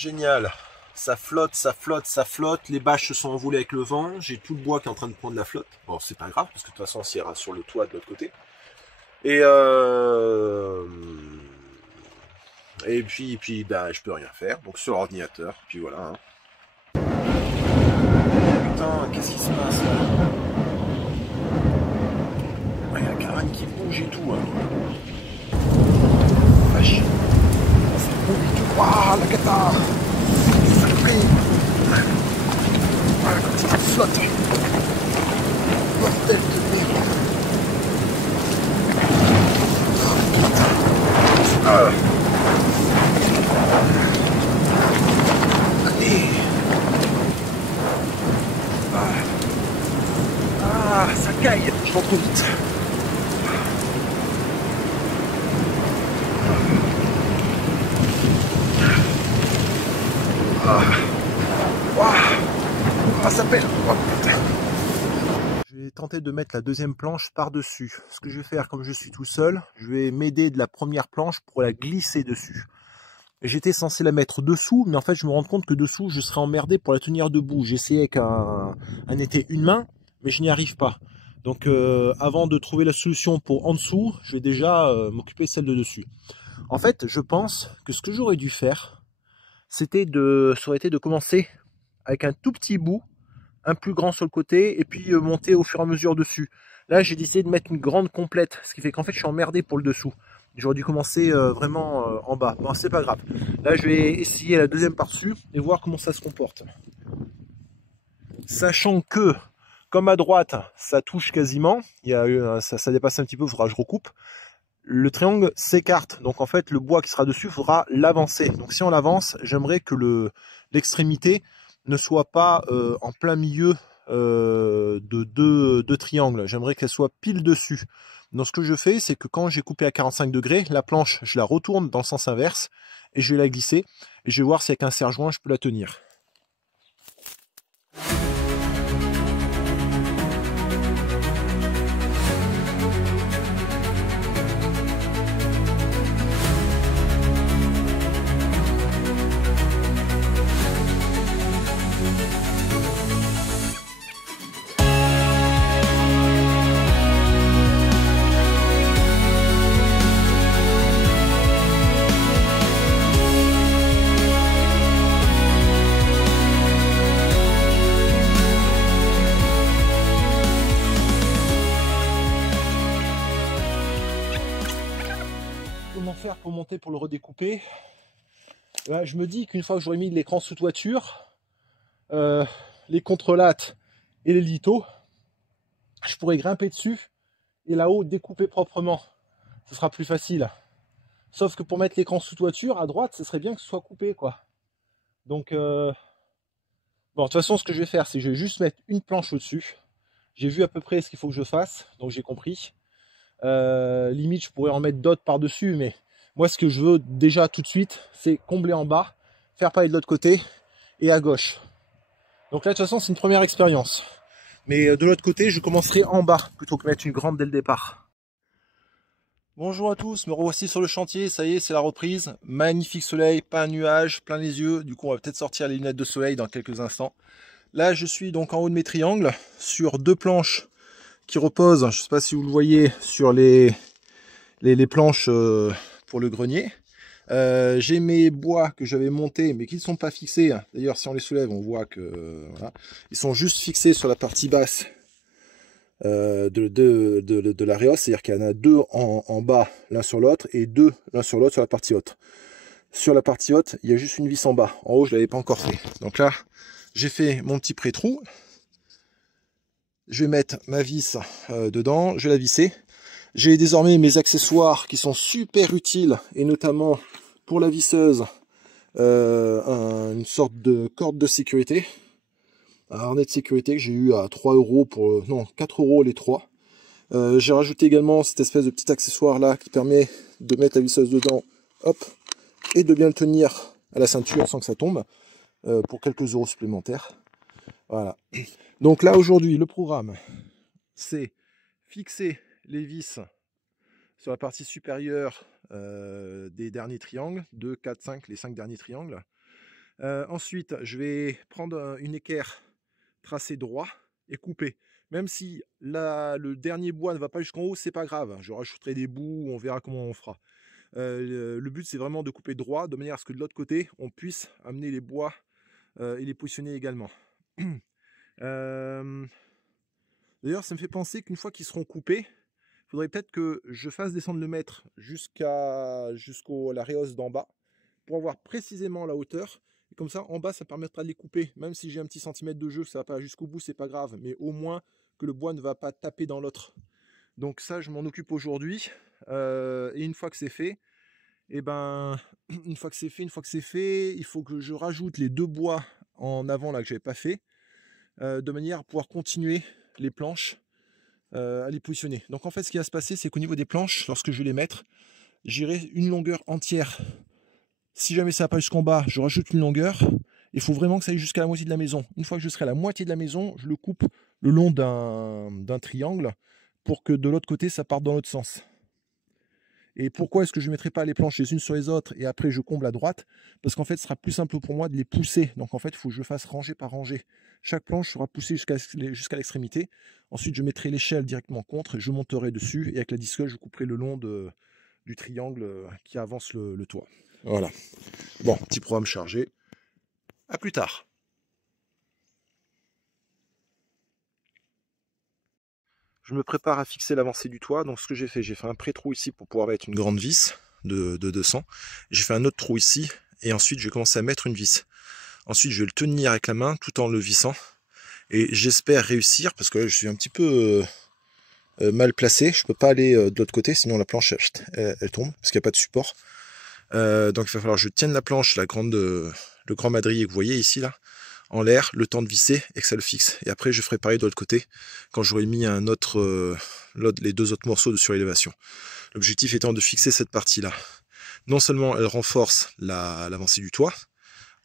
Génial. Ça flotte, ça flotte, ça flotte. Les bâches se sont envolées avec le vent. J'ai tout le bois qui est en train de prendre la flotte. Bon, c'est pas grave, parce que de toute façon, ça ira sur le toit de l'autre côté. Et puis bah, je peux rien faire. Donc sur l'ordinateur, puis voilà. Hein. Putain, qu'est-ce qui se passe là? Il y a la caravane qui bouge et tout. Hein. Vache. Ça bouge et tout. Waouh, la cata! Sacré! Voilà, comme ça flotte. Bordel de merde. Ah. Allez. Ah, ça caille. Je rentre vite. Ah, ça pèle. Oh, putain. Je vais tenter de mettre la deuxième planche par-dessus. Ce que je vais faire, comme je suis tout seul, je vais m'aider de la première planche pour la glisser dessus. J'étais censé la mettre dessous, mais en fait je me rends compte que dessous je serais emmerdé pour la tenir debout. J'ai essayé avec un été une main, mais je n'y arrive pas. Donc avant de trouver la solution pour en dessous, je vais déjà m'occuper de celle de dessus. En fait, je pense que ce que j'aurais dû faire, ça aurait été de commencer avec un tout petit bout, un plus grand sur le côté, et puis monter au fur et à mesure dessus. Là, j'ai décidé de mettre une grande complète, ce qui fait qu'en fait, je suis emmerdé pour le dessous. J'aurais dû commencer vraiment en bas. Bon, c'est pas grave. Là, je vais essayer la deuxième par-dessus et voir comment ça se comporte. Sachant que, comme à droite, ça touche quasiment, ça dépasse un petit peu, il faudra que je recoupe. Le triangle s'écarte, donc en fait, le bois qui sera dessus, il faudra l'avancer. Donc si on l'avance, j'aimerais que l'extrémité ne soit pas en plein milieu de deux triangles. J'aimerais qu'elle soit pile dessus. Donc ce que je fais, c'est que quand j'ai coupé à 45 degrés, la planche, je la retourne dans le sens inverse et je vais la glisser. Et je vais voir si avec un serre-joint, je peux la tenir. Comment faire pour monter, pour le redécouper? Là, je me dis qu'une fois que j'aurai mis l'écran sous toiture, les contrelates et les litos, je pourrais grimper dessus et là-haut découper proprement. Ce sera plus facile. Sauf que pour mettre l'écran sous toiture, à droite, ce serait bien que ce soit coupé, quoi. Donc, bon, de toute façon, ce que je vais faire, c'est que je vais juste mettre une planche au-dessus. J'ai vu à peu près ce qu'il faut que je fasse, donc j'ai compris. Limite, je pourrais en mettre d'autres par-dessus, mais moi, ce que je veux déjà tout de suite, c'est combler en bas, faire pareil de l'autre côté et à gauche. Donc là, de toute façon, c'est une première expérience. Mais de l'autre côté, je commencerai en bas plutôt que mettre une grande dès le départ. Bonjour à tous, me revoici sur le chantier, ça y est, c'est la reprise. Magnifique soleil, pas un nuage, plein les yeux. Du coup, on va peut-être sortir les lunettes de soleil dans quelques instants. Là, je suis donc en haut de mes triangles, sur deux planches qui reposent, je ne sais pas si vous le voyez, sur les planches pour le grenier. J'ai mes bois que j'avais montés, mais qui ne sont pas fixés. D'ailleurs, si on les soulève, on voit que voilà, ils sont juste fixés sur la partie basse de la réhausse, c'est-à-dire qu'il y en a deux en bas l'un sur l'autre et deux l'un sur l'autre sur la partie haute. Sur la partie haute, il y a juste une vis en bas. En haut, je ne l'avais pas encore fait. Donc là, j'ai fait mon petit pré-trou. Je vais mettre ma vis dedans, je vais la visser. J'ai désormais mes accessoires qui sont super utiles, et notamment pour la visseuse, une sorte de corde de sécurité. Un harnais de sécurité que j'ai eu à 3 € pour... non, 4 € les 3. J'ai rajouté également cette espèce de petit accessoire là qui permet de mettre la visseuse dedans, hop, et de bien le tenir à la ceinture sans que ça tombe, pour quelques euros supplémentaires. Voilà. Donc là aujourd'hui, le programme, c'est fixer les vis sur la partie supérieure des derniers triangles, 2, 4, 5, les 5 derniers triangles. Ensuite, je vais prendre une équerre tracée droit et couper. Même si le dernier bois ne va pas jusqu'en haut, c'est pas grave. Je rajouterai des bouts, on verra comment on fera. Le but, c'est vraiment de couper droit, de manière à ce que de l'autre côté, on puisse amener les bois et les positionner également. D'ailleurs, ça me fait penser qu'une fois qu'ils seront coupés, il faudrait peut-être que je fasse descendre le mètre jusqu'à la réhausse d'en bas pour avoir précisément la hauteur. Et comme ça, en bas, ça permettra de les couper. Même si j'ai un petit centimètre de jeu, ça va pas jusqu'au bout, c'est pas grave. Mais au moins que le bois ne va pas taper dans l'autre. Donc ça, je m'en occupe aujourd'hui. Et une fois que c'est fait, et ben, une fois que c'est fait, il faut que je rajoute les 2 bois en avant là que j'avais pas fait, de manière à pouvoir continuer les planches à les positionner. Donc en fait, ce qui va se passer, c'est qu'au niveau des planches, lorsque je vais les mettre, j'irai une longueur entière. Si jamais ça va pas jusqu'en bas, je rajoute une longueur. Il faut vraiment que ça aille jusqu'à la moitié de la maison. Une fois que je serai à la moitié de la maison, je le coupe le long d'un triangle pour que de l'autre côté, ça parte dans l'autre sens. Et pourquoi est-ce que je ne mettrai pas les planches les unes sur les autres et après je comble à droite? Parce qu'en fait, ce sera plus simple pour moi de les pousser. Donc en fait, il faut que je fasse rangée par rangée. Chaque planche sera poussée jusqu'à l'extrémité. Ensuite, je mettrai l'échelle directement contre, je monterai dessus et avec la disqueuse, je couperai le long du triangle qui avance le toit. Voilà. Bon, petit programme chargé. À plus tard. Je me prépare à fixer l'avancée du toit. Donc ce que j'ai fait un pré-trou ici pour pouvoir mettre une grande vis de 200. J'ai fait un autre trou ici et ensuite je vais commencer à mettre une vis. Ensuite je vais le tenir avec la main tout en le vissant. Et j'espère réussir parce que là je suis un petit peu mal placé. Je peux pas aller de l'autre côté sinon la planche elle tombe parce qu'il n'y a pas de support. Donc il va falloir que je tienne la planche, le grand madrier que vous voyez ici là, en l'air, le temps de visser et que ça le fixe. Et après je ferai pareil de l'autre côté quand j'aurai mis les 2 autres morceaux de surélévation. L'objectif étant de fixer cette partie-là. Non seulement elle renforce l'avancée du toit,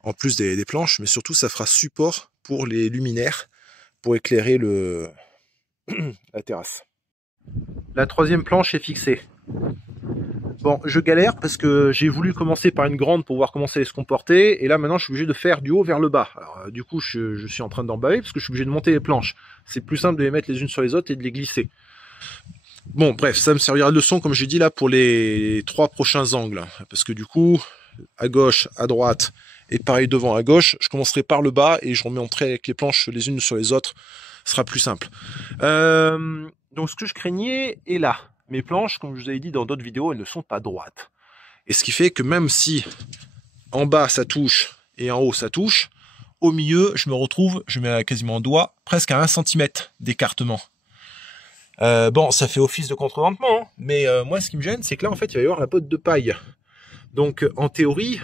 en plus des planches, mais surtout ça fera support pour les luminaires pour éclairer la terrasse. La 3e planche est fixée. Bon, je galère parce que j'ai voulu commencer par une grande pour voir comment ça allait se comporter, et là maintenant je suis obligé de faire du haut vers le bas. Alors, du coup je suis en train d'emballer parce que je suis obligé de monter les planches. C'est plus simple de les mettre les unes sur les autres et de les glisser. Bon bref, ça me servira de leçon comme j'ai dit là pour les 3 prochains angles. Parce que du coup, à gauche, à droite, et pareil devant à gauche, je commencerai par le bas et je remonterai avec les planches les unes sur les autres. Ce sera plus simple. Donc ce que je craignais est là. Mes planches, comme je vous avais dit dans d'autres vidéos, elles ne sont pas droites. Et ce qui fait que même si en bas ça touche et en haut ça touche, au milieu je me retrouve, je mets quasiment en doigt, presque à 1 cm d'écartement. Bon, ça fait office de contreventement, hein, mais moi ce qui me gêne, c'est que là en fait il va y avoir la botte de paille. Donc en théorie,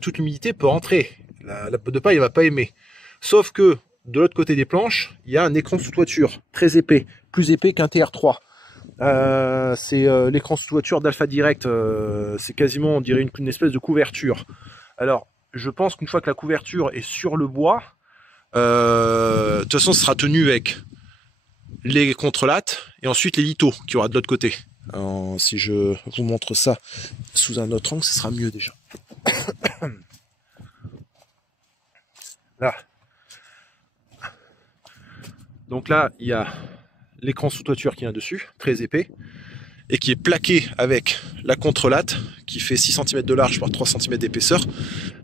toute l'humidité peut rentrer. La botte de paille elle va pas aimer. Sauf que de l'autre côté des planches, il y a un écran sous toiture, très épais, plus épais qu'un TR3. C'est l'écran sous toiture d'Alpha Direct, c'est quasiment on dirait une espèce de couverture. Alors je pense qu'une fois que la couverture est sur le bois, de toute façon ce sera tenu avec les contrelates et ensuite les lithos qui aura de l'autre côté. Alors, si je vous montre ça sous un autre angle, ce sera mieux déjà. Là. Donc là, il y a l'écran sous toiture qui vient dessus, très épais, et qui est plaqué avec la contrelate qui fait 6 cm de large par 3 cm d'épaisseur,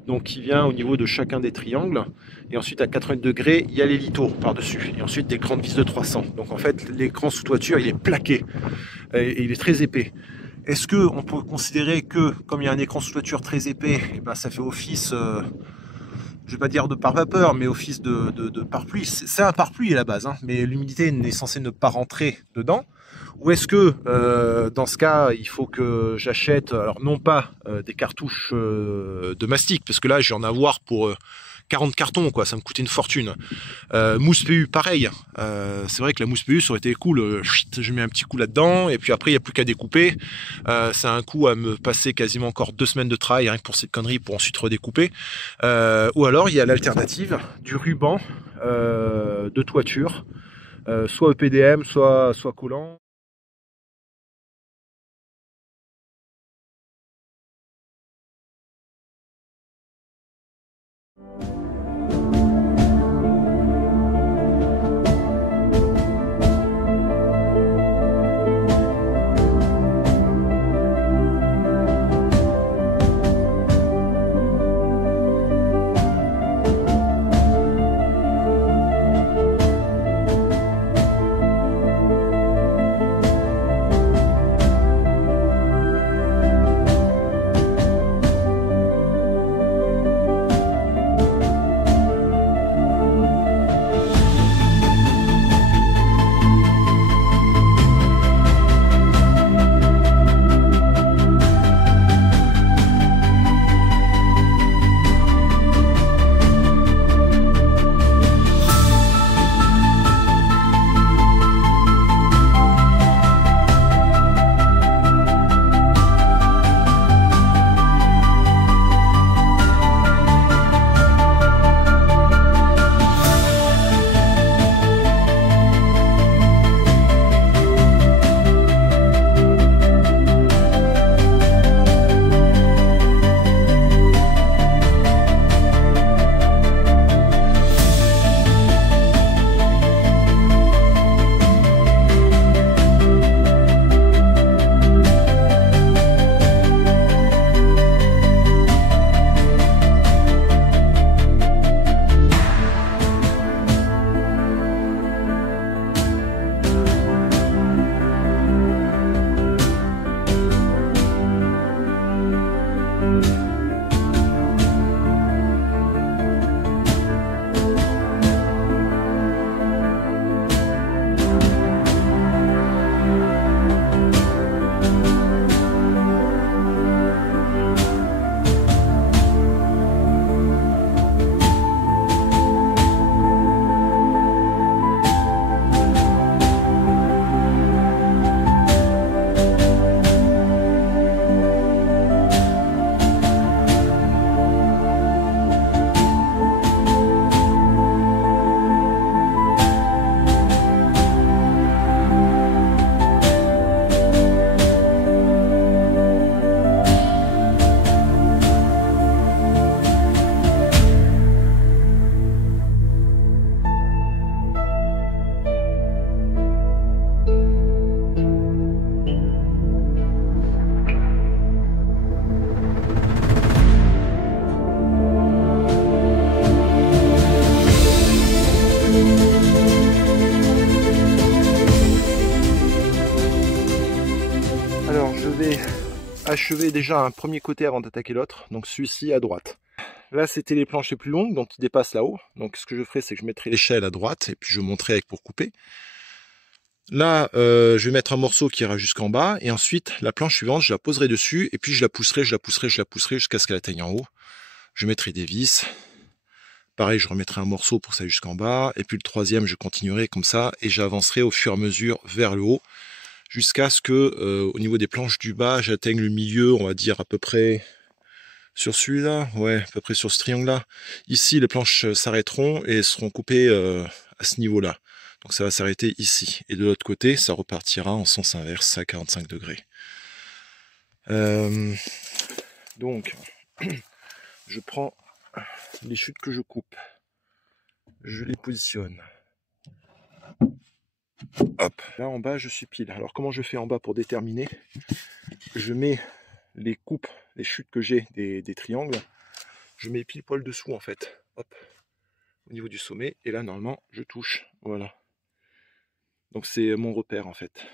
donc qui vient au niveau de chacun des triangles. Et ensuite à 80 degrés, il y a les lithos par-dessus, et ensuite des grandes vis de 300. Donc en fait, l'écran sous toiture, il est plaqué, et il est très épais. Est-ce qu'on peut considérer que, comme il y a un écran sous toiture très épais, et ben ça fait office, je vais pas dire de pare-vapeur, mais office de pare-pluie. C'est un pare-pluie à la base, hein, mais l'humidité est censée ne pas rentrer dedans. Ou est-ce que, dans ce cas, il faut que j'achète, alors non pas des cartouches de mastic, parce que là, je vais en avoir pour 40 cartons, quoi, ça me coûtait une fortune. Mousse PU, pareil. C'est vrai que la mousse PU, ça aurait été cool. Je mets un petit coup là-dedans, et puis après, il n'y a plus qu'à découper. C'est un coup à me passer quasiment encore 2 semaines de travail, rien que pour cette connerie, pour ensuite redécouper. Ou alors, il y a l'alternative du ruban de toiture, soit EPDM, soit collant. Achever déjà un premier côté avant d'attaquer l'autre, donc celui-ci à droite. Là c'était les planches les plus longues, donc qui dépassent là-haut. Donc ce que je ferai, c'est que je mettrai l'échelle à droite et puis je monterai avec pour couper. Là je vais mettre un morceau qui ira jusqu'en bas et ensuite la planche suivante je la poserai dessus et puis je la pousserai jusqu'à ce qu'elle atteigne en haut. Je mettrai des vis. Pareil, je remettrai un morceau pour ça jusqu'en bas et puis le troisième je continuerai comme ça et j'avancerai au fur et à mesure vers le haut. Jusqu'à ce que, au niveau des planches du bas, j'atteigne le milieu, on va dire à peu près sur celui-là, ouais, à peu près sur ce triangle-là. Ici, les planches s'arrêteront et seront coupées à ce niveau-là. Donc ça va s'arrêter ici. Et de l'autre côté, ça repartira en sens inverse à 45 degrés. Donc, je prends les chutes que je coupe. Je les positionne. Hop, là en bas je suis pile. Alors comment je fais en bas pour déterminer? Je mets les coupes, les chutes que j'ai des triangles, je mets pile poil dessous en fait. Hop, au niveau du sommet, et là normalement je touche. Voilà. Donc c'est mon repère en fait.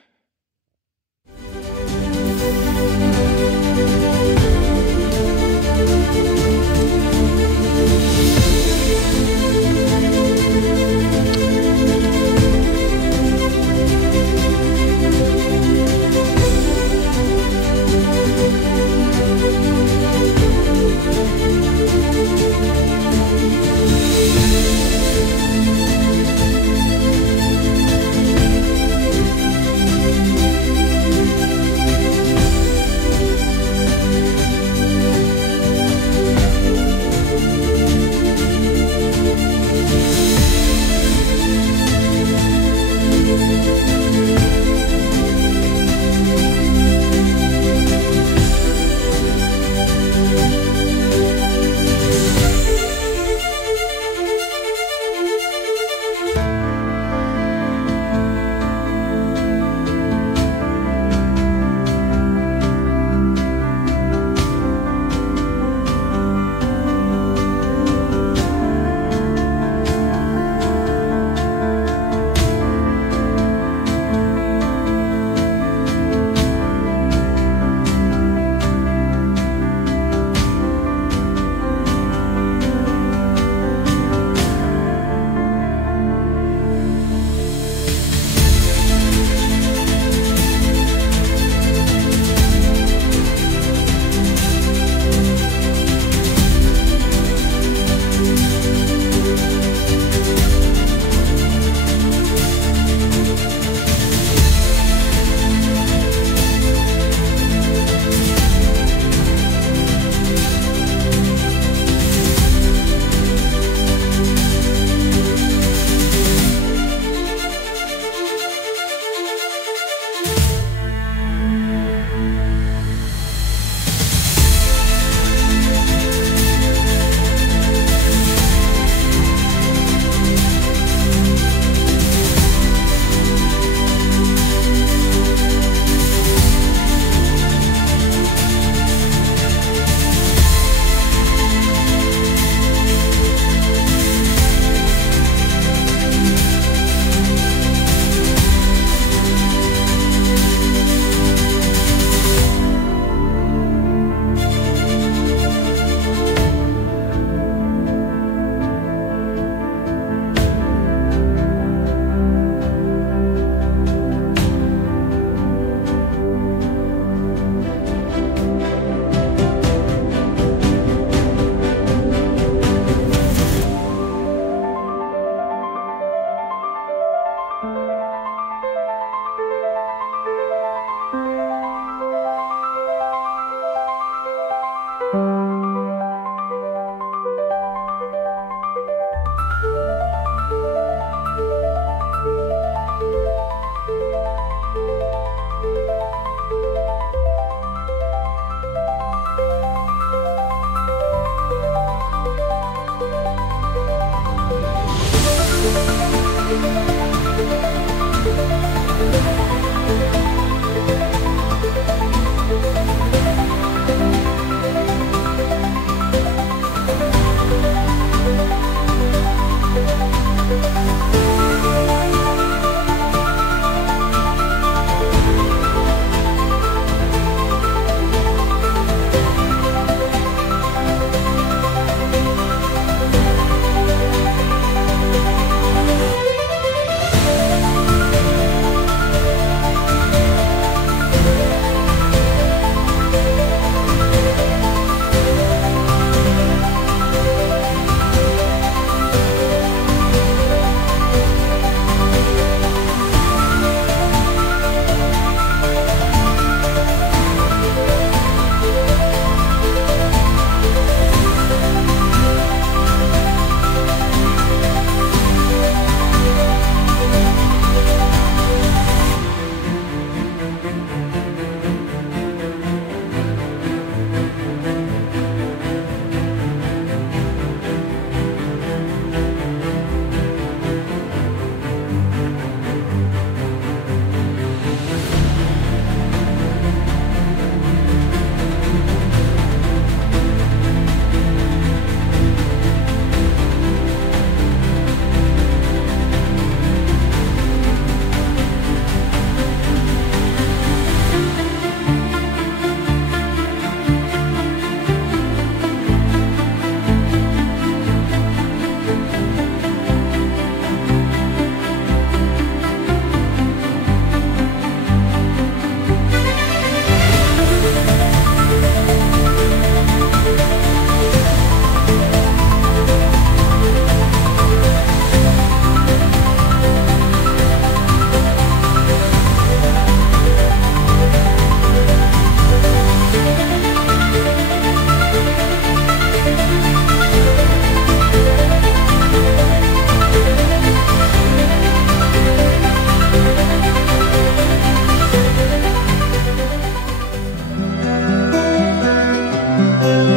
Thank